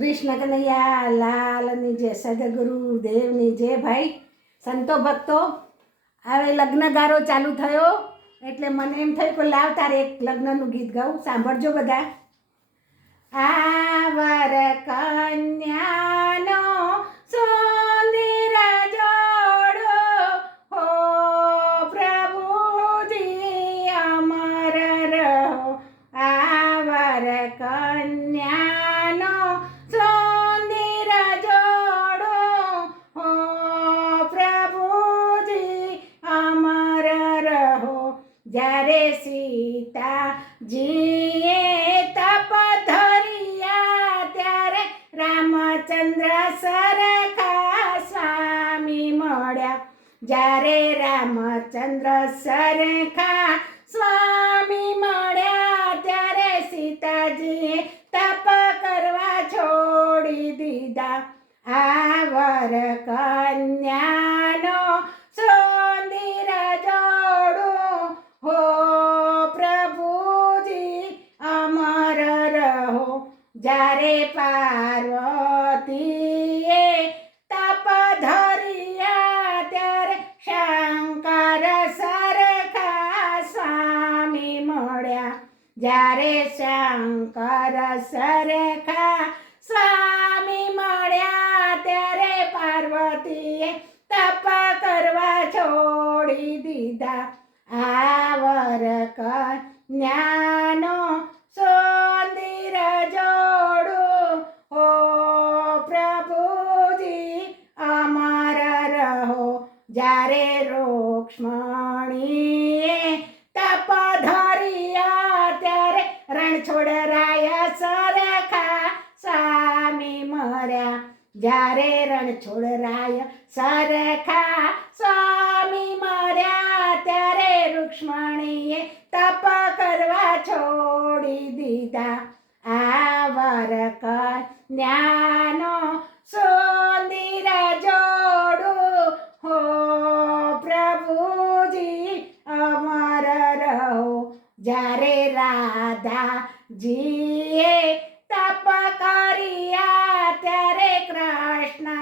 કૃષ્ણ કનૈયા લાલની જય સદગુરુ, દેવની જય ભાઈ. સંતો ભક્તો, હવે લગ્નગારો ચાલુ થયો. એટલે મને એમ થયું કે લાવ તારે એક લગ્નનું ગીત ગાઉં. સાંભળજો બધા. આવર કન્યાનો સુંદર જોડો હો પ્રભુજી, અમર રહો. આ વર જ્યારે રામચંદ્ર સરખા સ્વામી મળ્યા ત્યારે સીતાજીએ તપ કરવા છોડી દીધા. આ વર કન્યાનો સોંદિર જોડું હો પ્રભુજી, અમર રહો. જ્યારે પાર્વતીએ જ્યારે શંકર સરખા સ્વામી મળ્યા ત્યારે પાર્વતીએ તપ કરવા છોડી દીધા. આવર વર કન્યાનો સોંદિર જોડું, હો પ્રભુજી, અમર રહો. જ્યારે રોક્ષ્મણીએ તપ ધર્યા રણછોડરાય સરખા સ્વામી મર્યા. જ્યારે રણ છોડરાય સરખા સ્વામી મર્યા, ત્યારે રૂક્ષ્મણીએ તપ કરવા છોડી દીધા. આ વર કન્યાનો રાધાજીએ તપ કર્યા ત્યારે કૃષ્ણ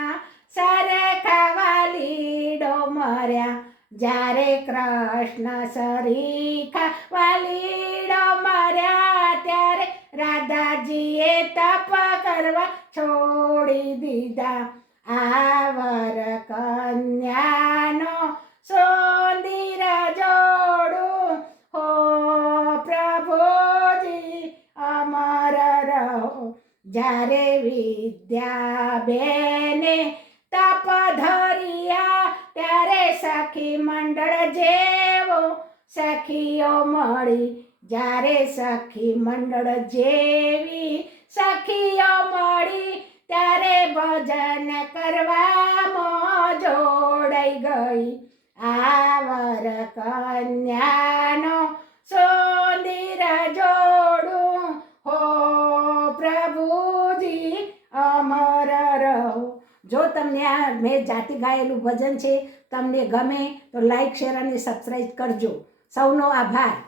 સરખવાલી વાલીડો મર્યા જ્યારે કૃષ્ણ સરીખા વાલીડો મર્યા ત્યારે રાધાજીએ તપ કરવા છોડી દીધા. આવર વર જ્યારે વિદ્યા બેને તપ ધરિયા, ત્યારે સખી મંડળ જેવો સખીઓ મળી. જ્યારે સખી મંડળ જેવી સખીઓ મળી, ત્યારે ભજન કરવામાં જોડાઈ ગઈ. આ વર કન્યાનો સુંદર પ્રભુજી અમર રહો. જો તમને આ મેં જાતિ ગાયેલું ભજન છે, તમને ગમે તો લાઈક શેર અને સબસ્ક્રાઈબ કરજો. સૌનો આભાર.